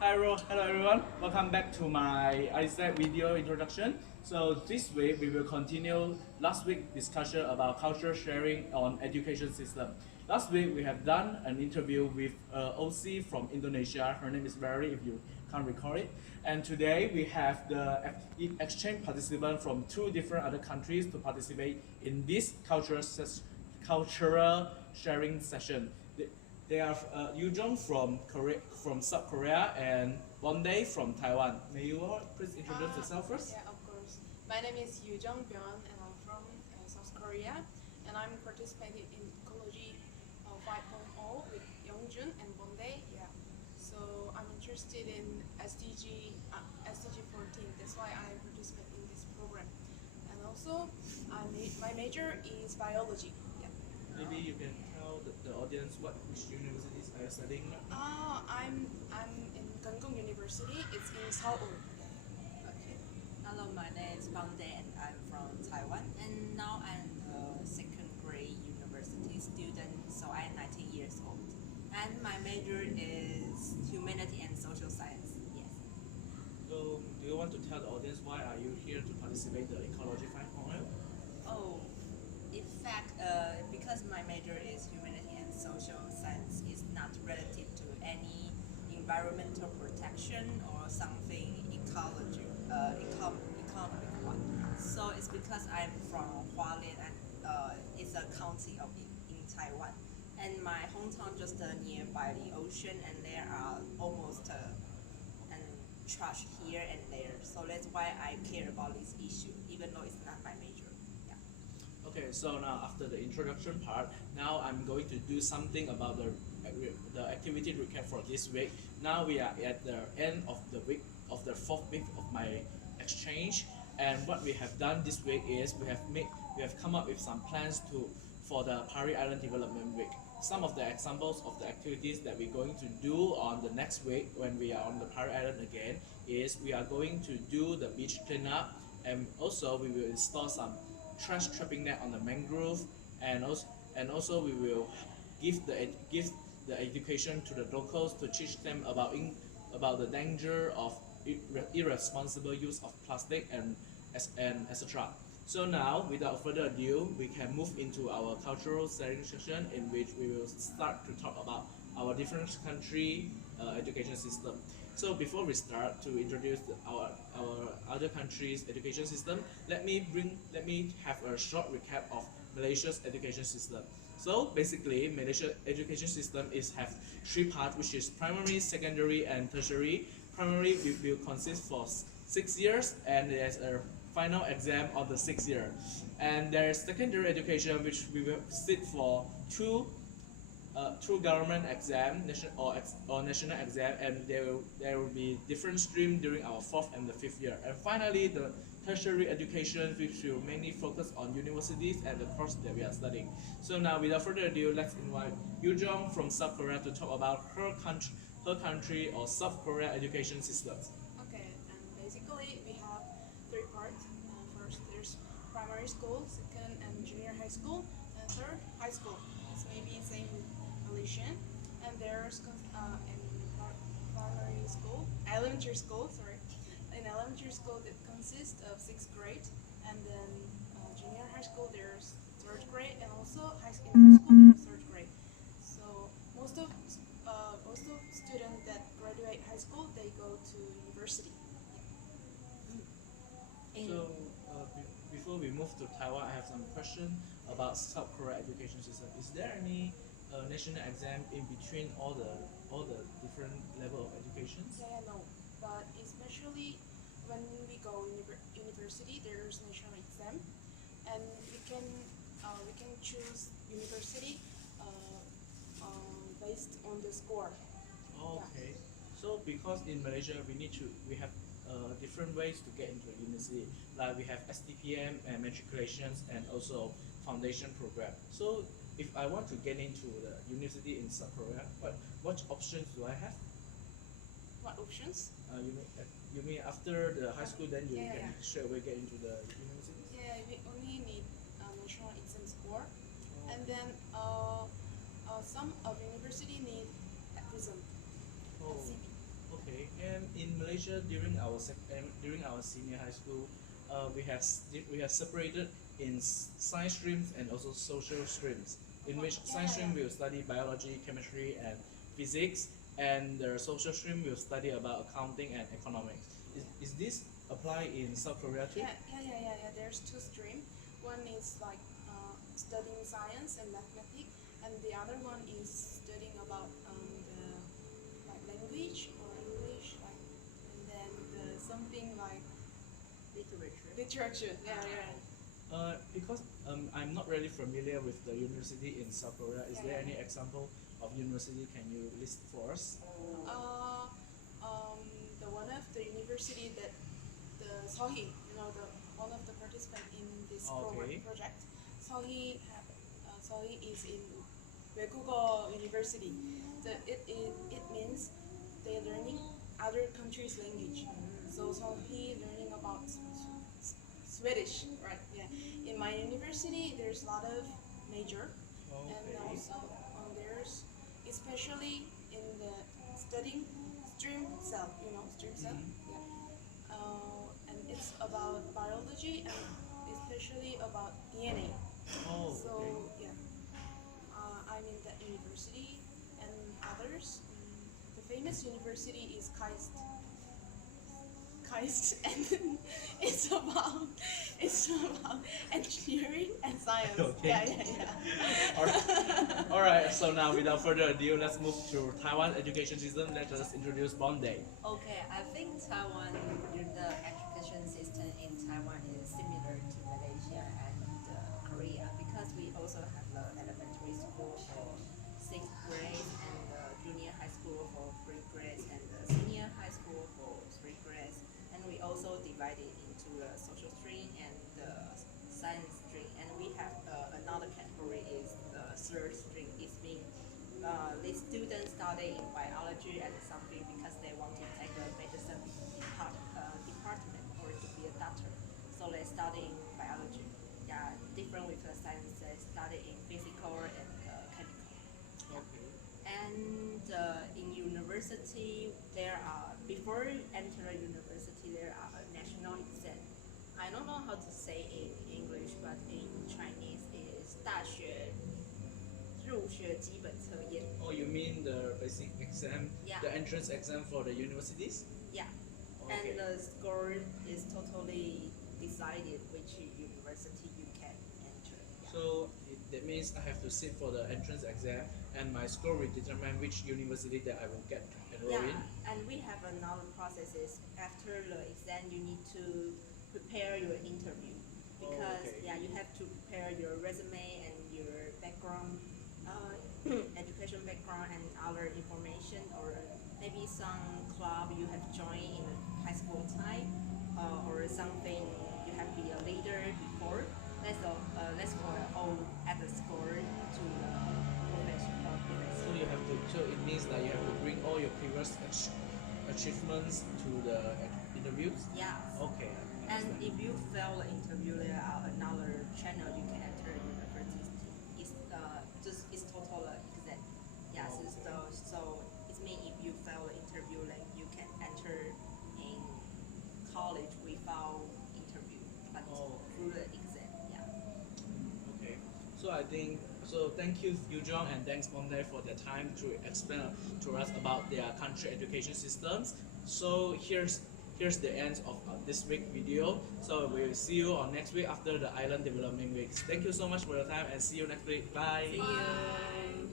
Hello everyone. Welcome back to my Aiesec video introduction. So this week we will continue last week discussion about culture sharing on education system. Last week we have done an interview with OC from Indonesia. Her name is Mary, if you can't recall it. And today we have the exchange participant from two different other countries to participate in this cultural sharing session. They are Yujong from from South Korea, and Bondae from Taiwan. May you all please introduce yourself first? Yeah, of course. My name is Yu Jong Byun, and I'm from South Korea, and I'm participating in Ecology 5.0 with Youngjun and Bondae. Yeah. So I'm interested in SDG 14. That's why I participate in this program. And also, my major is biology. Yeah. Maybe you can tell the audience which universities are you studying right now? I'm in Gangneung University. It's in Seoul. Okay. Hello, my name is Bang De and I'm from Taiwan. And now I'm a second grade university student, so I'm 19 years old. And my major is humanity and social science. Yes. So do you want to tell the audience why are you here to participate the Ecology 5.0? Oh, in fact, because my major is humanity and social science, is not relative to any environmental protection or something economic one. So it's because I'm from Hualien and it's a county in Taiwan. And my hometown just nearby the ocean, and there are almost and trash here and there. So that's why I care about this issue, even though it's not my major. Yeah. Okay, so now after the introduction part, now I'm going to do something about the activity recap for this week. Now we are at the end of the week of the fourth week of my exchange, and what we have done this week is we have come up with some plans for the Pari Island Development Week. Some of the examples of the activities that we're going to do on the next week when we are on the Pari Island again is we are going to do the beach cleanup, and also we will install some trash trapping net on the mangrove, and also we will give the education to the locals to teach them about the danger of irresponsible use of plastic and etc. So now, without further ado, we can move into our cultural sharing session, in which we will start to talk about our different country education system. So before we start to introduce our other countries' education system, let me have a short recap of Malaysia's education system. So basically, Malaysia education system is have three parts, which is primary, secondary, and tertiary. Primary will consist for 6 years, and there's a final exam of the 6 year. And there's secondary education, which we will sit for two government exam, or national exam, and there will be different stream during our fourth and the fifth year. And finally, the tertiary education, which will mainly focus on universities and the course that we are studying. So now, without further ado, let's invite Yujong from South Korea to talk about her country or South Korea education systems. Okay, and basically we have three parts. First, there's primary school, second, and junior high school, and third, high school. It's maybe same with Malaysian. And there's in primary school, elementary school, sorry. In elementary school, that consists of sixth grade, and then junior high school there's third grade, and also in high school there's third grade. So most of students that graduate high school they go to university. In So before we move to Taiwan, I have some question about South Korea education system. Is there any national exam in between all the different level of educations? Yeah, no, but especially when we go university, there's national exam, and we can choose university based on the score. Yeah. Okay. So because in Malaysia we have different ways to get into a university. Like we have STPM and matriculations, and also foundation program. So if I want to get into the university in South Korea, what options do I have? What options? You mean after the high school, then you Yeah, can yeah. straight away get into the university? Yeah, we only need national exam score, Oh, and then some of university need at present oh, CB. okay. teacher during during our senior high school, we have separated in science streams and also social streams. In which Yeah, science yeah, stream yeah. will study biology, chemistry, and physics, and the social stream will study about accounting and economics. Is this apply in South Korea too? Yeah. There's two streams. One is like studying science and mathematics, and the other one is studying about the like language or English, like, and then the something like Literature. literature. Yeah. Because I'm not really familiar with the university in South Korea. Is there any example of university can you list for us? Uh, the one of the university that the Sohi, the one of the participants in this Okay. project, Sohi is in 외국어 University. It means they learning other countries' language. So Sohi learning about Swedish, right? Yeah. In my university, there's a lot of major, and Okay. also there's especially in the studying stream cell, stream cell. Mhm. Yeah. And it's about biology and especially about DNA. Oh, So okay. yeah, I'm in that university, and others. The famous university is KAIST, and it's about engineering and science. Okay. Yeah. Alright, so now without further ado, let's move to Taiwan education system. Let us introduce Monday. Okay, I think Taiwan, the education system in Taiwan is similar to Malaysia and Korea because we also have the elementary school for 6th grade and the junior high school for 3 grades and the senior high school for 3 grades. And we also divide it into the social stream and the science stream. And we have another category is the third stream. It's being these students study in biology and something because they want to take a medicine department or to be a doctor. So they study in biology. Yeah, different with the science, they study in physical and chemical. Okay. And in university, there are before you enter a university, there are a national exam. I don't know how to say in English, but in Chinese is 大学入学基本测验. Oh, you mean the basic exam, Yeah. the entrance exam for the universities? Yeah. Okay. And the score is totally decided which university you can enter. Yeah. So that means I have to sit for the entrance exam, and my score will determine which university that I will get enrolled in. Yeah, and we have another process is after the exam you need to prepare your interview because okay. yeah you have to prepare your resume and your background, education background and other information or maybe some club you have joined in the high school time or something you have been a leader before. Let's all add the score to the profession. So you have to. So it means that you have to bring all your previous achievements to the interviews. Yeah. Okay. I And understand. if you fail the interview, there are another channel you can enter university. It's total exam. Yes, so it means if you fail the interview, then you can enter in college without interview, but Oh. through the exam. Yeah. Okay. So I think so. Thank you, Yujong, and thanks Monday for their time to explain to us about their country education systems. So here's the end of this week video. So we'll see you on next week after the Island Development Weeks. Thank you so much for your time and see you next week. Bye. See you.